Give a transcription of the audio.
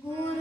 Good.